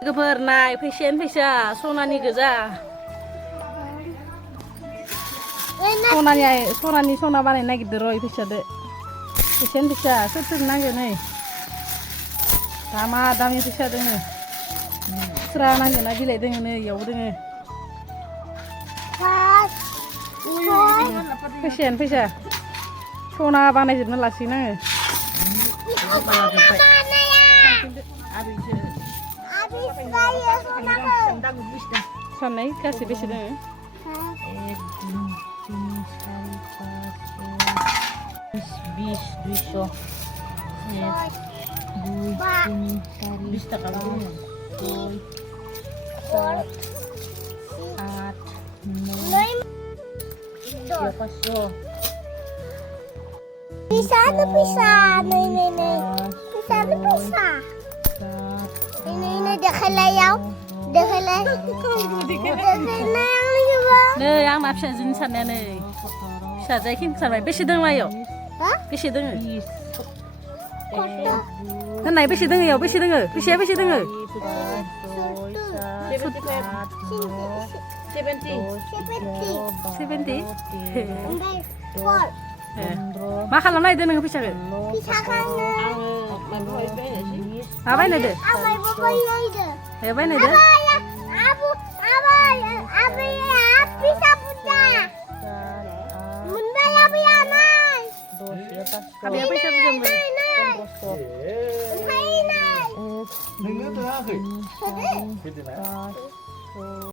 लोगोफोर नाय फैसायानो फैसा सनानि गोजा सनानि सना बानायनो नागिरदों र' फैसादो फैसायानो फैसा सोर सोर नांगौ नै दामा दामि फैसा दोङो खुस्रा नांगौ ना बिलाइ दोङो नै इयावबो दोङो फैसायानो फैसा सना बानायजोबना लासिगोन आङो साननाय गासै बेसे दोङो 20 taka dulu bisa nih bisa nih bisa nih bisa ini dekhalayau dekhalay नै आंना फिसाजोनि साननाया नै फिसाजोआ खिन्थु सानबाय बेसे दङ आयौ बेसे दोङो होननाय बेसे दोङो इयाव बेसे दोङो फैसाया बेसे दोङो 70 मा खालामनो नागिरदों नोङो फैसाखौ मा बायनो दे बायनो दे Habis apa sih Neng itu apa?